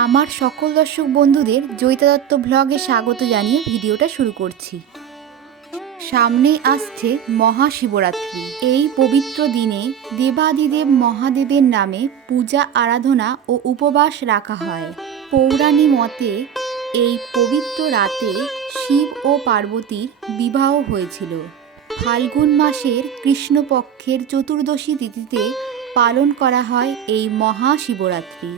আমার সকল দর্শক বন্ধুদের জয়িতা দত্ত ব্লগে স্বাগত জানিয়ে ভিডিওটা শুরু করছি। সামনে আসছে মহাশিবরাত্রি। এই পবিত্র দিনে দেবাদিদেব মহাদেবের নামে পূজা আরাধনা ও উপবাস রাখা হয়। পৌরাণিক মতে এই পবিত্র রাতে শিব ও পার্বতীর বিবাহ হয়েছিল। ফাল্গুন মাসের কৃষ্ণপক্ষের চতুর্দশী তিথিতে পালন করা হয় এই মহাশিবরাত্রি।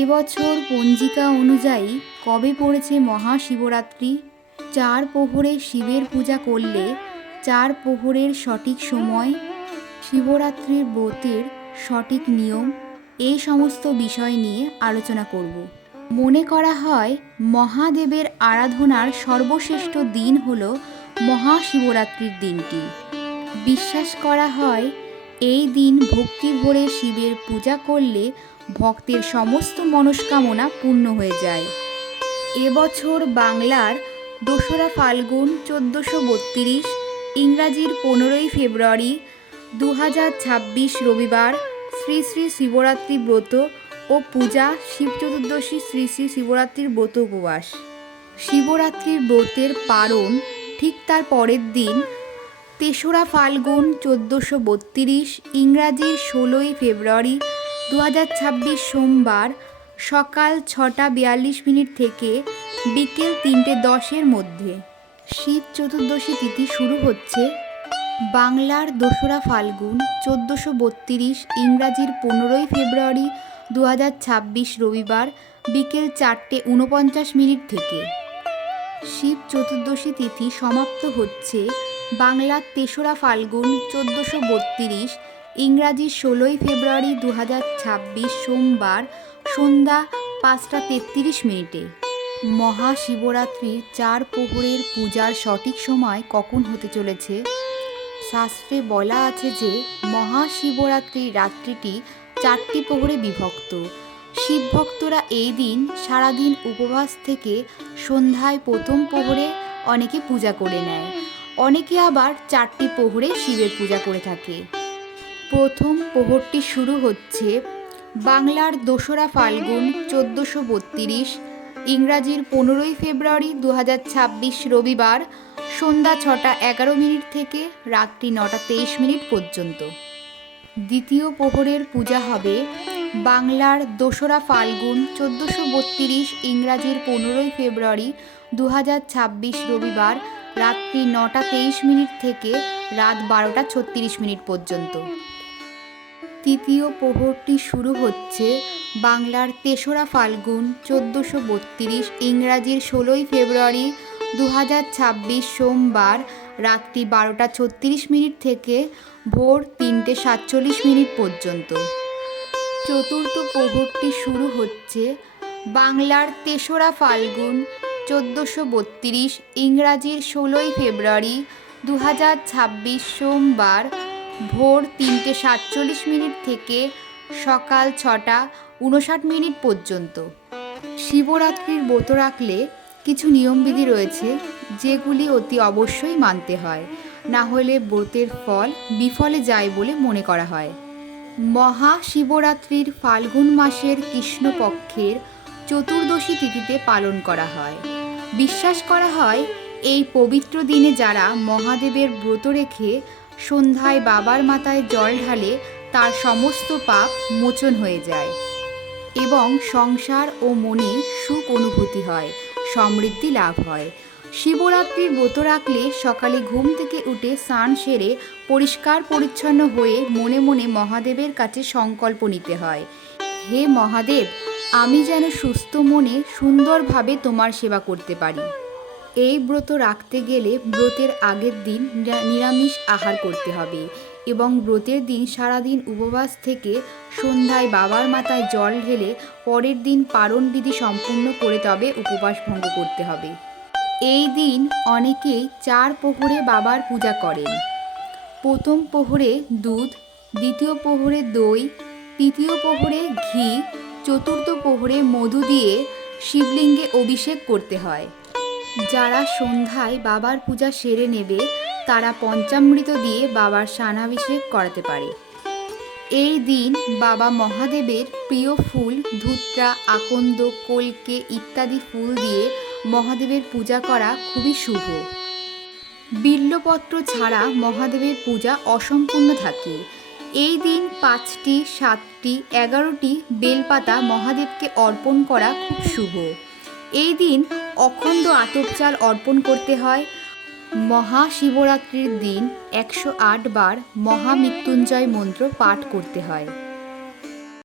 এবছর পঞ্জিকা অনুযায়ী কবে পড়েছে মহাশিবরাত্রি? 4 প্রহরে শিবের পূজা করলে 4 প্রহরের সঠিক সময়, শিবরাত্রির ব্রতের সঠিক নিয়ম, এই সমস্ত বিষয় নিয়ে আলোচনা করব। মনে করা হয় মহাদেবের আরাধনার সর্বশ্রেষ্ঠ দিন হল মহাশিবরাত্রির দিনটি। বিশ্বাস করা হয় এই দিন ভক্তি ভরে শিবের পূজা করলে ভক্তের সমস্ত মনস্কামনা পূর্ণ হয়ে যায়। এবছর বাংলার 2রা ফাল্গুন 1432, ইংরাজির 15ই ফেব্রুয়ারি 2026 রবিবার শ্রী শ্রী শিবরাত্রি ব্রত ও পূজা, শিব চতুর্দশী শ্রী শ্রী শিবরাত্রির ব্রত উপবাস। শিবরাত্রির ব্রতের পারণ ঠিক তার পরের দিন 3রা ফাল্গুন 1432, ইংরাজির 16ই ফেব্রুয়ারি 2026 সোমবার সকাল 6:42 থেকে বিকেল 3:10 মধ্যে। শিব চতুর্দশী তিথি শুরু হচ্ছে বাংলার 2রা ফাল্গুন 1432, ইংরাজির 15ই ফেব্রুয়ারি 2026 রবিবার বিকেল 4:49 থেকে। শিব চতুর্দশী তিথি সমাপ্ত হচ্ছে বাংলার 3রা ফাল্গুন 1432, ইংরাজি 16ই ফেব্রুয়ারি 2026 সোমবার সন্ধ্যা 5:33। মহাশিবরাত্রির 4 প্রহরের পূজার সঠিক সময় কখন হতে চলেছে? শাস্ত্রে বলা আছে যে মহাশিবরাত্রির রাত্রিটি 4টি প্রহরে বিভক্ত। শিব ভক্তরা এই দিন সারাদিন উপবাস থেকে সন্ধ্যায় প্রথম প্রহরে অনেকে পূজা করে নেয়, অনেকে আবার 4টি প্রহরে শিবের পূজা করে থাকে। প্রথম প্রহরটি শুরু হচ্ছে বাংলার 2রা ফাল্গুন 1432, ইংরাজির 15ই ফেব্রুয়ারি 2026 রবিবার সন্ধ্যা 6:11 থেকে রাত্রি 9:23 পর্যন্ত। দ্বিতীয় প্রহরের পূজা হবে বাংলার 2রা ফাল্গুন 1432, ইংরাজির 15ই ফেব্রুয়ারি 2026 রবিবার রাত্রি 9:23 থেকে রাত 12:36 পর্যন্ত। তৃতীয় প্রহরটি শুরু হচ্ছে বাংলার 3রা ফাল্গুন 1432, ইংরাজির 16ই ফেব্রুয়ারি 2026 সোমবার রাত্রি 12:36 থেকে ভোর 3:47 পর্যন্ত। চতুর্থ প্রহরটি শুরু হচ্ছে বাংলার 3রা ফাল্গুন 1432, ইংরাজির 16ই ফেব্রুয়ারি 2026 সোমবার ভোর 3:47 থেকে সকাল 6:59 পর্যন্ত। শিবরাত্রির ব্রত রাখলে কিছু নিয়মবিধি রয়েছে যেগুলি অতি অবশ্যই মানতে হয়, না হলে ব্রতের ফল বিফলে যায় বলে মনে করা হয়। মহাশিবরাত্রির ফাল্গুন মাসের কৃষ্ণপক্ষের চতুর্দশী তিথিতে পালন করা হয়। বিশ্বাস করা হয় এই পবিত্র দিনে যারা মহাদেবের ব্রত রেখে সন্ধ্যায় বাবার মাথায় জল ঢালে তার সমস্ত পাপ মোচন হয়ে যায় এবং সংসার ও মনে সুখ অনুভূতি হয়, সমৃদ্ধি লাভ হয়। শিবরাত্রির ব্রত রাখলে সকালে ঘুম থেকে উঠে স্নান সেরে পরিষ্কার পরিচ্ছন্ন হয়ে মনে মনে মহাদেবের কাছে সংকল্প নিতে হয়, হে মহাদেব, আমি যেন সুস্থ মনে সুন্দরভাবে তোমার সেবা করতে পারি। এই ব্রত রাখতে গেলে ব্রতের আগের দিন নিরামিষ আহার করতে হবে এবং ব্রতের দিন সারাদিন উপবাস থেকে সন্ধ্যায় বাবার মাথায় জল ঢেলে পরের দিন পারণ বিধি সম্পূর্ণ করে তবে উপবাস ভঙ্গ করতে হবে। এই দিন অনেকেই 4 প্রহরে বাবার পূজা করেন। প্রথম প্রহরে দুধ, দ্বিতীয় প্রহরে দই, তৃতীয় প্রহরে ঘি, চতুর্থ প্রহরে মধু দিয়ে শিবলিঙ্গে অভিষেক করতে হয়। যারা সন্ধ্যায় বাবার পূজা সেরে নেবে তারা পঞ্চামৃত দিয়ে বাবার স্নানাভিষেক করাতে পারে। এই দিন বাবা মহাদেবের প্রিয় ফুল ধুত্রা, আকন্দ, কলকে ইত্যাদি ফুল দিয়ে মহাদেবের পূজা করা খুবই শুভ। বিল্বপত্র ছাড়া মহাদেবের পূজা অসম্পূর্ণ থাকে। এই দিন 5টি, 7টি, 11টি বেলপাতা মহাদেবকে অর্পণ করা খুব শুভ। এই দিন অখণ্ড আতপ চাল অর্পণ করতে হয়। মহাশিবরাত্রির দিন 108 বার মহামৃত্যুঞ্জয় মন্ত্র পাঠ করতে হয়।